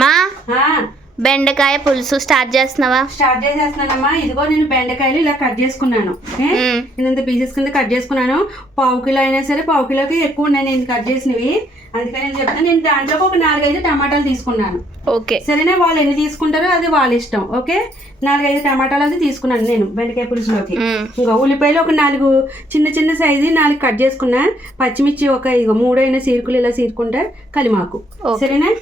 మా? బెండకాయ పులుసు స్టార్ట్ చేస్తున్నావా? స్టార్ట్ చేసేస్తున్నానమ్మా. ఇదిగో నేను బెండకాయలు ఇలా కట్ చేసుకున్నాను. ఇంత పీసెస్ కింద కట్ చేసుకున్నాను. పావు కిలో అయినా సరే పావు కిలోకి ఎక్కువ ఉన్నాయి నేను కట్ చేసినవి. అందుకని నేను చెప్తాను నేను దాంట్లోకి ఒక నాలుగైదు టమాటాలు తీసుకున్నాను. ఓకే. సరేనా? వాళ్ళు ఎన్ని తీసుకుంటారో అది వాళ్ళ ఇష్టం ఓకే? నాలుగైదు టమాటాలు అది తీసుకున్నాను నేను బెండకాయ పులుసులోకి. ఇంకా ఉల్లిపాయలు ఒక నాలుగు చిన్న చిన్న సైజు నాలుగు కట్ చేసుకున్నా. పచ్చిమిర్చి ఒక ఇక మూడైన సీరుకులు ఇలా సీరుకుంటే కలిమాకు. సరేనా?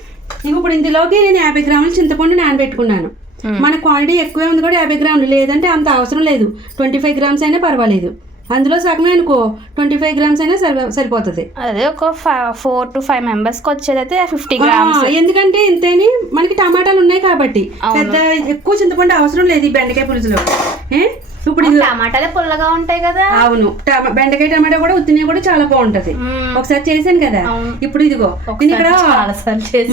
ఇప్పుడు ఇందులోకి నేను యాభై గ్రాముల చింతపండు నానబెట్టుకున్నాను. మన క్వాంటిటీ ఎక్కువే ఉంది కూడా యాభై గ్రాములు. లేదంటే అంత అవసరం లేదు. ట్వంటీ ఫైవ్ గ్రామ్స్ అయినా పర్వాలేదు. అందులో సగమే అనుకో ట్వంటీ ఫైవ్ గ్రామ్స్ అయినా సరి సరిపోతుంది. అదే ఒక ఫోర్ టు ఫైవ్ మెంబర్స్కి వచ్చేదైతే ఫిఫ్టీ గ్రామ్స్. ఎందుకంటే ఇంతేని మనకి టమాటాలు ఉన్నాయి కాబట్టి. పెద్ద ఎక్కువ చింతపండు అవసరం లేదు ఈ బెండకాయ పులుసులో. ఏ? ఇప్పుడు ఇది టమాటాలే పుల్లగా ఉంటాయి కదా అవును టమా- బెండకాయ టమాటా కూడా ఉత్తిని కూడా చాలా బాగుంటది. ఒకసారి చేశాను కదా. ఇప్పుడు ఇదిగో ఇక్కడ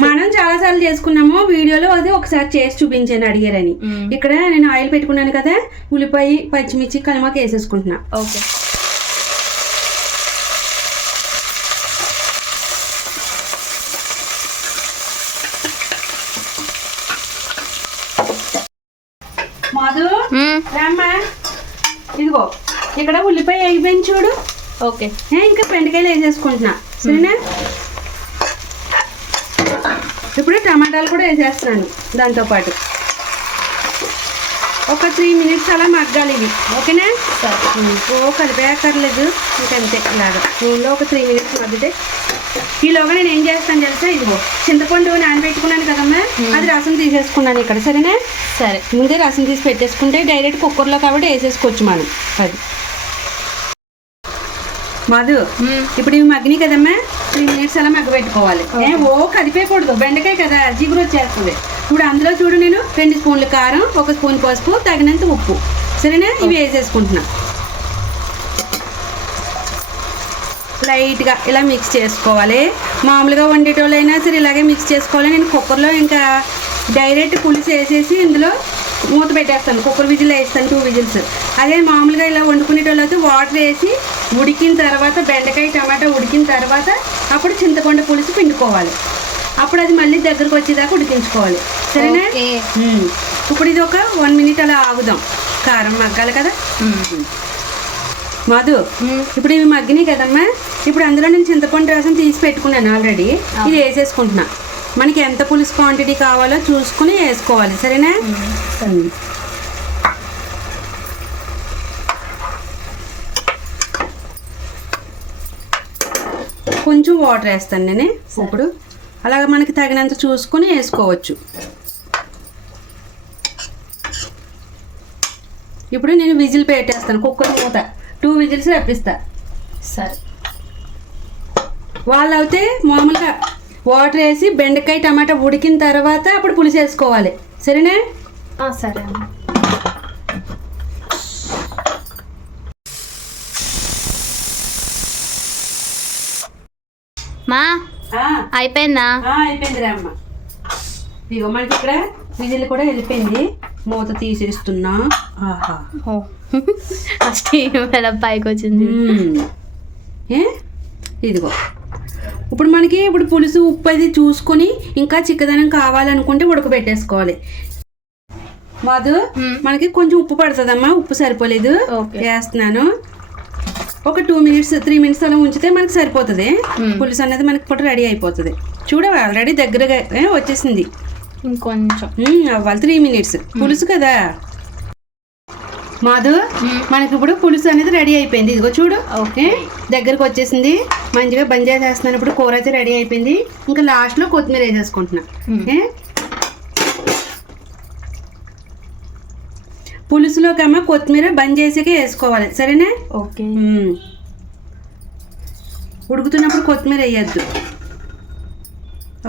మనం చాలా సార్లు చేసుకున్నాము వీడియోలో అది ఒకసారి చేసి చూపించాను అడిగారని. ఇక్కడ నేను ఆయిల్ పెట్టుకున్నాను కదా ఉల్లిపాయ పచ్చిమిర్చి కలిమాక వేసేసుకుంటున్నా ఓకే మాధు మ్మ్. రామ్మా ఇదిగో ఇక్కడ ఉల్లిపాయ అయిపోయింది చూడు. ఓకే. ఏ, ఇంకా బెండకాయలు వేసేసుకుంటున్నా సరేనా? ఇప్పుడు టమాటాలు కూడా వేసేస్తున్నాను దాంతోపాటు ఒక త్రీ మినిట్స్ అలా మగ్గాలి ఇవి. ఓకేనా? సరే. ఓ కలిపేయక్కర్లేదు ఇంకంతే. ఇలాగా నూనెలో ఒక త్రీ మినిట్స్ మగ్గితే ఈలోగా నేను ఏం చేస్తాను తెలుసా? ఇదిగో చింతపండు నానబెట్టుకున్నాను కదమ్మా. అది రసం తీసేసుకున్నాను ఇక్కడ సరేనా? సరే. ముందే రసం తీసి పెట్టేసుకుంటే డైరెక్ట్ కుక్కర్లో కాబట్టి వేసేసుకోవచ్చు మనం. అది. మధు. ఇప్పుడు ఇవి మగ్గినాయి కదమ్మా. త్రీ మినిట్స్ అలా మగ్గబెట్టుకోవాలి. ఓ కదిపేయకూడదు. బెండకాయ కదా జిగురు వచ్చేస్తుంది. ఇప్పుడు అందులో చూడు నేను రెండు స్పూన్లు కారం ఒక స్పూన్ పసుపు తగినంత ఉప్పు. సరేనా? ఇవి వేసేసుకుంటున్నా. లైట్గా ఇలా మిక్స్ చేసుకోవాలి. మామూలుగా వండేటోళ్ళైనా సరే ఇలాగే మిక్స్ చేసుకోవాలి. నేను కుక్కర్లో ఇంకా డైరెక్ట్ పులుసు వేసేసి ఇందులో మూత పెట్టేస్తాను. కుక్కర్ విజిల్ వేస్తాను టూ విజిల్స్. అదే మామూలుగా ఇలా వండుకునేటోళ్ళు అయితే వాటర్ వేసి ఉడికిన తర్వాత బెండకాయ టమాటా ఉడికిన తర్వాత అప్పుడు చింతపండు పులుసు పిండుకోవాలి. అప్పుడు అది మళ్ళీ దగ్గరకు వచ్చేదాకా ఉడికించుకోవాలి. సరేనా. ఇప్పుడు ఇది ఒక వన్ మినిట్ అలా ఆగుదాం. కారం మగ్గాలి కదా. మధు. ఇప్పుడు ఇవి మగ్గినాయి కదమ్మా. ఇప్పుడు అందులో నేను చింతపండు రసం తీసి పెట్టుకున్నాను ఆల్రెడీ ఇది వేసేసుకుంటున్నా. మనకి ఎంత పులుసు క్వాంటిటీ కావాలో చూసుకుని వేసుకోవాలి. సరేనా? సరే. కొంచెం వాటర్ వేస్తాను నేను ఇప్పుడు. అలాగ మనకి తగినంత చూసుకుని వేసుకోవచ్చు. ఇప్పుడు నేను విజిల్ పెట్టేస్తాను కుక్కర్ మూత. టూ విజిల్స్ రప్పిస్తా. సరే. వాళ్ళు అయితే మామూలుగా వాటర్ వేసి బెండకాయ టమాటా ఉడికిన తర్వాత అప్పుడు పులుసు వేసుకోవాలి. సరేనా? ఆ, సరే అమ్మ. మా ఆ, అయిపోయిందా? ఆ, అయిపోయింది అమ్మ. ఇగో మనకి ఇక్కడ విజిల్ కూడా వెళ్ళిపోయింది. మూత తీసేస్తున్నా. ఆహా. ఓ. ఆ స్టీమ్ ఎలా పైకి వచ్చింది. ఏ? ఇదిగో. ఇప్పుడు మనకి ఇప్పుడు పులుసు ఉప్పు అది చూసుకొని ఇంకా చిక్కదనం కావాలనుకుంటే ఉడకబెట్టేసుకోవాలి. మధు. మనకి కొంచెం ఉప్పు పడుతుందమ్మా. ఉప్పు సరిపోలేదు. వేస్తున్నాను. ఒక టూ మినిట్స్ త్రీ మినిట్స్ అలా ఉంచితే మనకి సరిపోతుంది. పులుసు అనేది మనకి ఇప్పుడు రెడీ అయిపోతుంది. చూడవా? ఆల్రెడీ దగ్గరగా వచ్చేసింది. ఇంకొంచెం. అవ్వాలి. త్రీ మినిట్స్ పులుసు కదా. మాధు. మనకి ఇప్పుడు పులుసు అనేది రెడీ అయిపోయింది. ఇదిగో చూడు. ఓకే. దగ్గరకు వచ్చేసింది. మంచిగా బంద్ చేసేస్తున్నాను ఇప్పుడు కూర అయితే రెడీ అయిపోయింది. ఇంకా లాస్ట్లో కొత్తిమీర వేసేసుకుంటున్నా. మ్మ్. ఏ? పులుసులోకి అమ్మ కొత్తిమీర బంద్ చేసాకే వేసుకోవాలి. సరేనా? ఓకే. ఉడుకుతున్నప్పుడు కొత్తిమీర వేయద్దు.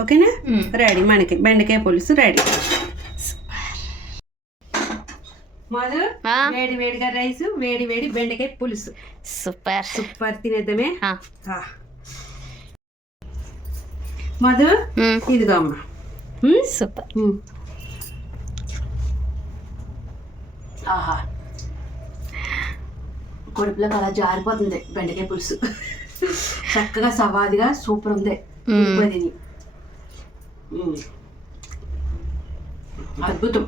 ఓకేనా. రెడీ మనకి. బెండకాయ పులుసు రెడీ. మధు. వేడి వేడిగా రైస్ వేడి వేడి బెండకాయ పులుసు సూపర్ సూపర్ తినేద్దామే. మధు. ఇదిగో అమ్మ మ్మ్? సూపర్. ఆహా కడుపులోకి అలా జారిపోతుంది బెండకాయ పులుసు చక్కగా సవాదిగా సూపర్ ఉంది. అద్భుతం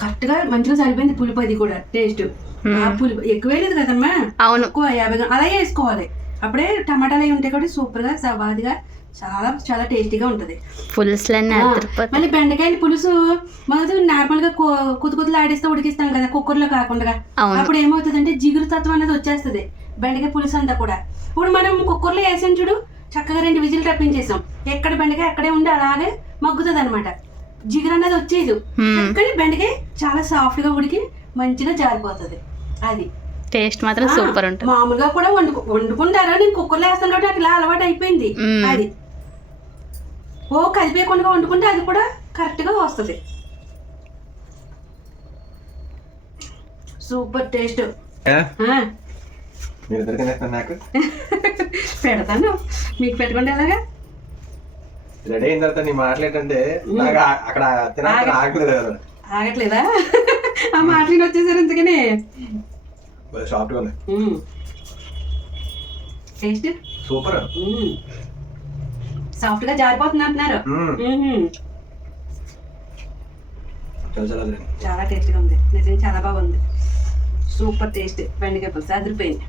కరెక్ట్గా మంచిగా సరిపోయింది పులుపు అది కూడా టేస్ట్. ఆ పులుపు ఎక్కువ వేయలేదు కదమ్మా? అవును. ఎక్కువ యాభై అలాగే వేసుకోవాలి. అప్పుడే టమాటాలు అవి ఉంటాయి కాబట్టి సూపర్గా సవాదిగా చాలా చాలా టేస్టీగా ఉంటుంది. పులుసులన్నీ అదిరిపోతాయి మళ్ళీ బెండకాయల పులుసు మొదలు నార్మల్గా కొ- కుతు కుతులు ఆడిస్తే ఉడికిస్తాం కదా కుక్కర్లో కాకుండా. అప్పుడు ఏమవుతుందంటే జిగురు తత్వం అనేది వచ్చేస్తుంది బెండకాయ పులుసు అంతా కూడా. ఇప్పుడు మనం కుక్కర్లో వేసాం చూడు చక్కగా రెండు విజిల్ రప్పించేసాం ఎక్కడ బెండకాయ అక్కడే ఉండి అలాగే మగ్గుతుంది అనమాట జిగురు అనేది వచ్చేది. కానీ బెండకాయ చాలా సాఫ్ట్గా ఉడికి మంచిగా జారిపోతుంది. అది. టేస్ట్ మాత్రం సూపర్ ఉంటుంది. మామూలుగా కూడా వండుకు వండుకుంటారా. నేను కుక్కర్లో వేస్తాను కాబట్టి ఇలా అలవాటు అయిపోయింది. అది. ఓ కదిపేయకుండా వండుకుంటే అది కూడా కరెక్ట్గా వస్తుంది. Super taste. పెడతాను. మీకు పెట్టుకుంటే ఎలాగా? రెడీ అయిన తర్వాత నీ మాటలు ఏంటంటే నాకు ఆ- అక్కడ తినాలి ఆగలేదు కదా. ఆగట్లేదా? ఆ మాటలు వచ్చేసారు ఇంతకనే. గా ఉంది టేస్ట్? సూపర్. సాఫ్ట్గా జారిపోతుంది అంటున్నారు. చాలా టేస్ట్గా ఉంది. నిజంగా చాలా బాగుంది. Super taste. బెండకాయ పులుసు అదిరిపోయింది.